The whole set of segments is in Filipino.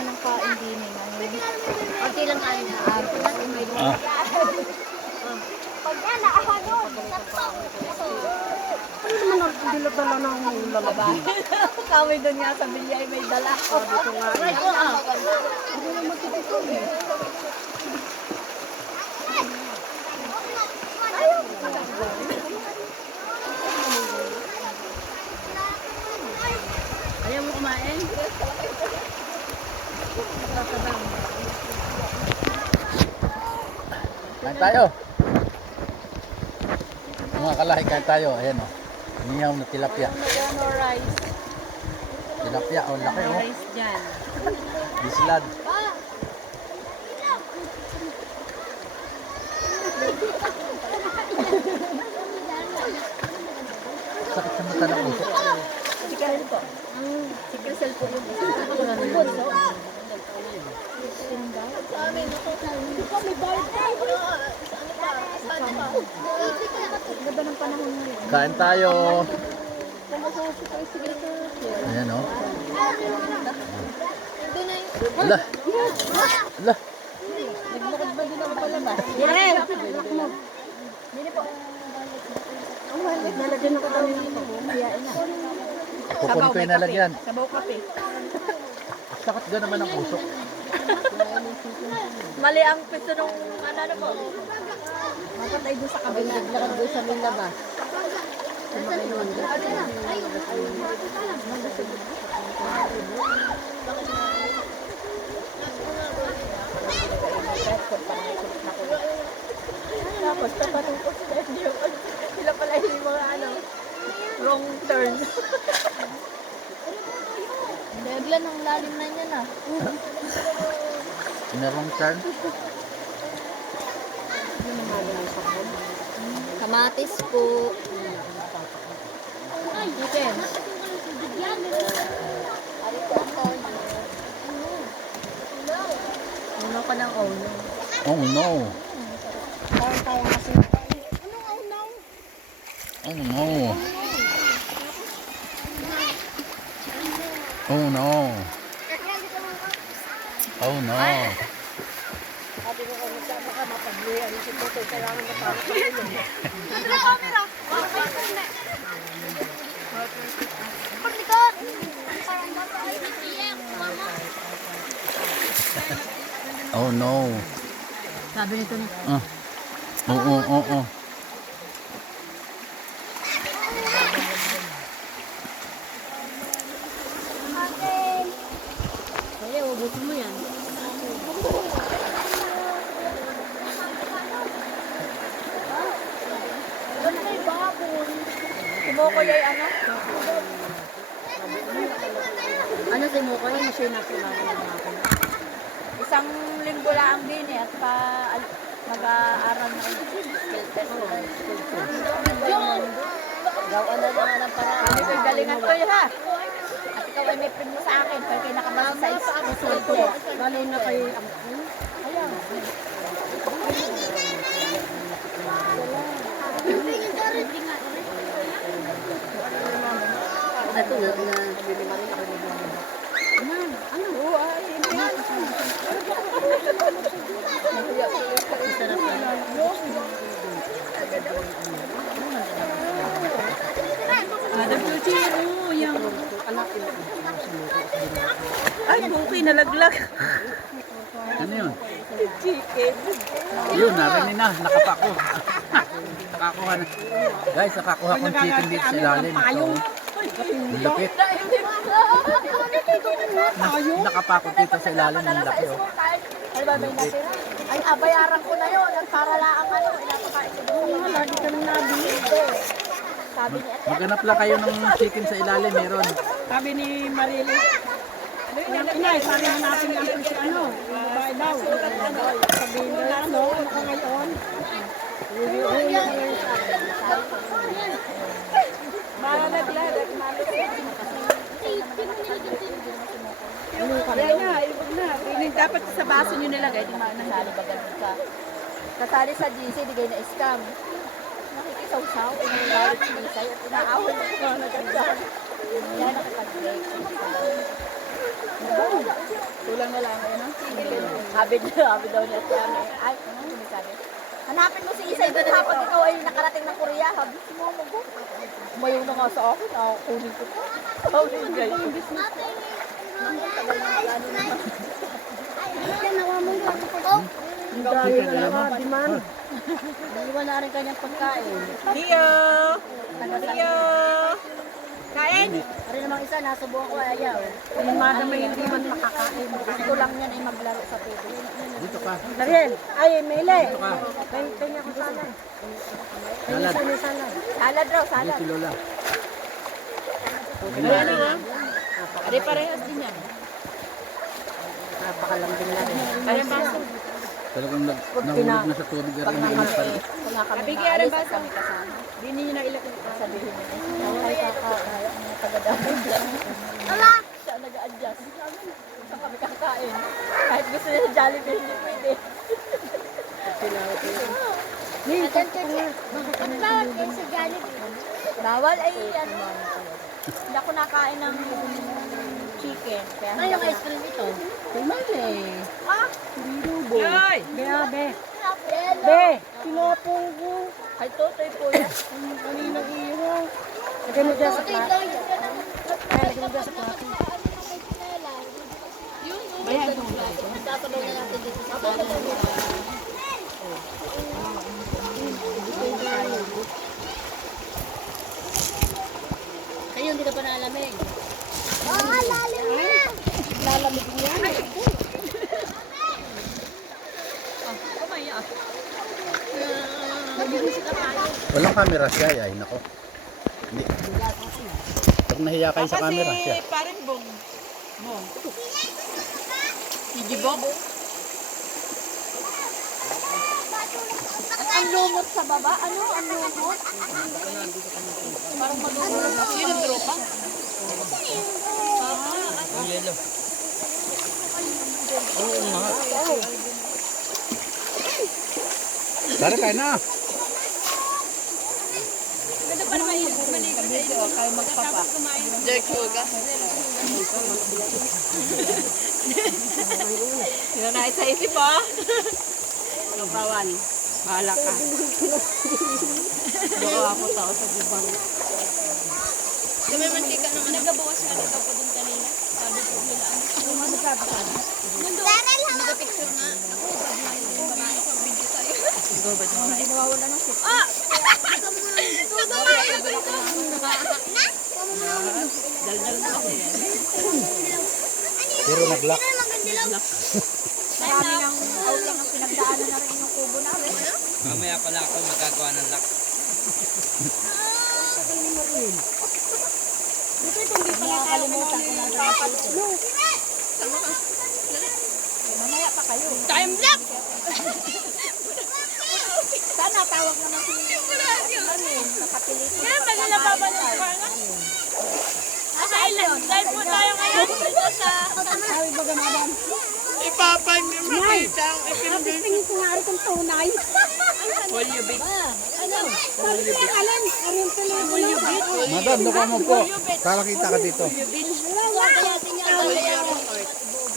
naman ang kain din eh. Konti lang kain na. Pag yan, naahano. Ano naman ang dila-dala ng lalaba? Kami doon nga sa bilyay may dala. Sabi ko nga, Ay, ko ah. hindi naman totoo eh. Ayaw mo kumain? Kain tayo. Mga kalahi, kain tayo. Ayan o. Inihaw na tilapia. Ano rice? Tilapia o laki o. Rice dyan. Bislad. Sakit sa mata ng puso. Sikaril po. Si Crisel po yung bunso. Ganda ng panahon ngayon. Kain tayo. Ayan o. Ala. Ala. Naglakad ba din ako palabas? Yan! Dili po. Nalagyan ako kami ng ito. Hiyain na. Kukun ko yung nalagyan. Sabaw kape. Sakit ga naman ang puso. Mali ang piso nung ano po. Mapatay doon sa kabila. Naglakad doon sa may labas. Tapos papatungkot sila yung sila pala yung mga ano wrong turn. Daglan ang lalim na niya na. Merong turn. Kamatis po. Chicken. Uno ka ng uno. Oh no. Tayo kasi. Oh no. Oh no. Oh no. Sabi ko kung magsama ka, mapagluyan. Si Putoy, kailangan matawag sa ulo. Oh no. Sabi nito na. Ah. Oo, oo. Kaya, ubusin mo yan. Si Mokoy ay ano? Ano si Mukoy? Ano siya yung nakilala ng mga ako? Isang linggo lang din eh at mag-aaral na ulit. Gawa na lang ng paraan. Sabi ko, galingan ko yun ha. At ikaw ay may print mo sa akin. Pwede kayo nakabasa sa islet. Lalo na kayo. Ito na. Oo, ay, hindi yan. Sarap yan. Madam Chuchi, oo, yung... Ay, buki nalaglag. Ano yun? Chicken. Yun, narinig na. Nakapako. Nakakuha na. Guys, nakakuha kong chicken dito sa ilalim. So, lupit. Nakapako dito sa ilalim ng laki. Oh. Ay, ba may natira? Ay, bayaran ko na yun. At para lang ang ano, inapakain ko doon. Lagi ka nang nabili. Sabi ni Ate. Maghanap lang kayo ng chicken sa ilalim. Meron. Sabi ni Marily. Inay, sabi na natin lang kung si ano. Babae daw. Sabihin nila ano ka ngayon? Malaglag. Kaya nga, ibig na. Dapat sa baso nyo nilagay, di nasali ba ganun ka? Kasali sa GC, di kayo na-scam. Nakikisaw-saw, inagalit si Isay at inaawal mo mga naganda. Yan, nakipag-break. kulang na lang ano. Sabi daw niya siya. Ay, ano sabi? Hanapin mo si Isay doon kapag ikaw ay nakarating ng Korea. Sabi mo mo go. Umayaw na nga sa akin. Kunin ko pa. Sabi niya. Ang dami na naman, demand. Iwan na rin kanyang pagkain. Leo! Leo! Kain! Ari namang isa, nasubukan ko ayaw. Yung madam ay hindi man makakain. Gusto lang niyan ay maglaro sa tubig. Dito ka. Dariel! Ay, Mele! Dito ka. Kanya ko sana. Salad. Salad. Salad raw, Dito salad. si Lola. Ayan o. Ari parehas din yan. Napakalambing na rin. Parehas baso. Talagang nahulog na sa tubig rin na inapal. Wala kami maalis at kami kasama. Hindi niyo na ilagay. Sabihin niya. Ay, kakakaya. Ang taga-damay dyan. Siya nag-a-adjust. Saan kami kakain. Kahit gusto niya sa Jollibee, hindi pwede. Bawal ay ano. Hindi ako nakain ng chicken. Kaya Ay, yung ice cream ito. Kumali. Yoy! Be, be. Be! Sinopong ko. Ay, totoy po yan. Kanina iyo. Lagay mo dyan sa plato. Ay, lagay mo dyan sa plato. Sasabaw na natin dito sa salad. Kayo, hindi ka pa naalamig. Walang camera siya, ay nako. Hindi. Pag nahiya kayo sa camera siya. Paring bong. Bob. Ang lumot sa baba? Ano? Ang lumot? Parang malumot. Sino tropa? Ang yellow. Oo nga. Tara kayo na. Kayo magpapa. Jerk yoga. Sino na isa isip po? Bawal. Bahala ka. Doko ako tao sa gubang. May mantika naman. Nagabawas ka na daw po dun kanina. Sabi ko nila. Nag-picture nga. Ako, video tayo. Hindi nawawala ng sit. Ah! Daldal na kasi yan. Pero nag-lock. Marami ng outing ang pinagdaanan na rin yung kubo namin. Mamaya pala ako magagawa ng lock. Nakakalimutan ko na dapat. Mamaya pa kayo. Time lapse! Sana tawag naman si nakapilit. Kaya magala pa ba ng parang? Okay lang. Dahil po tayo ngayon dito sa... Sabi ba ganaban? Ipapay mo makita ang Tapos tingin ko nga rin kung tunay. Bulyubik. Sabi ko nga alam. Arin tuloy. Madam, doon mo po. Para kita ka dito.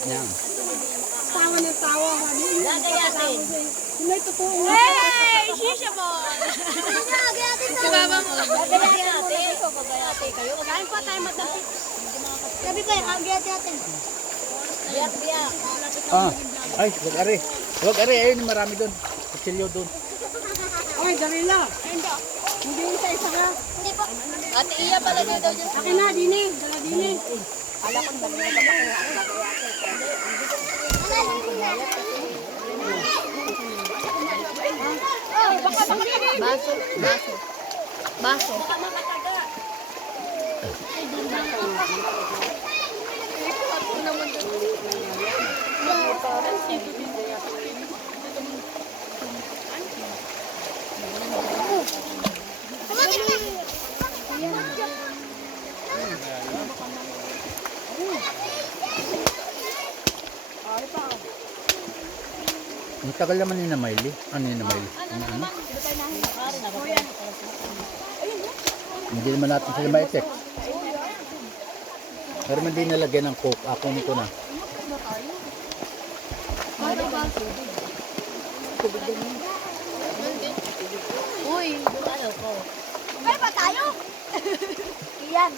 Yan. Tawa ng tawa. Gagayatin. May totoo nga. Hey! Shisha ball! Gagayatin. Gagayatin kayo. Kain pa tayo madapit. Sabi ko yung agayat natin. Biyak-biyak. Ah, ay, wag ari. Wag ari, ayun marami doon. Kutsilyo doon. Ay, Darila. Hindi yung isa-isa ka. Ate Iya pala niya daw dyan. Akin na, dini. Dala dini. Alam ko ba niya ba Baso. Baso. Baso. Ang tagal naman ni na Miley. Ano ni na Miley? Ano? Hindi naman natin sila ma-check. Pero hindi nalagyan ng coke. Ako nito na. Uy, ano ko? Ay, ba tayo? Iyan.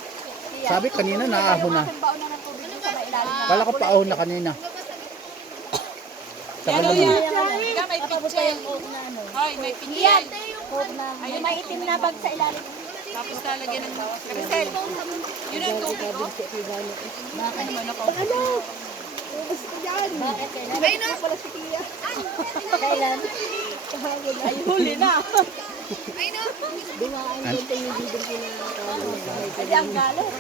Iyan. Sabi kanina naahon na. Yung baon na ng tubig doon sa may ilalim. Kala ko paahon na kanina. Saka naman. May pitchen. Hoy, may Iyan. Yung may itim na bag sa ilalim. Tapos lalagyan ng Maricel. Yun ang tubig ko. Bakit naman ako? Bakit kailan? Ay, na! Pala si Tia. Kailan? Ay, huli na. Ay, ang galing.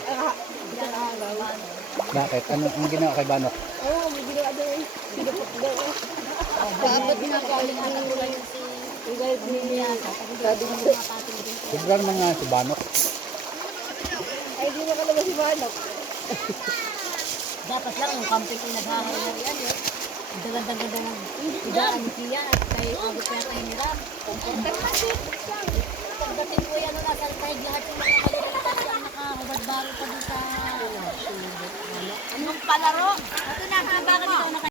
Bakit? Ano ang ginawa kay Banok? Oo, may ginawa doon. Sinupot doon. Dapat pinakaling ang kulay si Igay niya. Sabi ng mga pating din. Sobrang mga si Banok. Ay, di mo ka naman si Manok. Dapat lang yung camping ay naghaharingan yan eh. Ang ganda-ganda ng idaan ni Tia at kay abot pa yung hinirap. Pagdating ko yan, nasa side lahat yung mga malilitas yan, nakahubad baro pa dun sa... Anong palaro? Ito na, bakit ikaw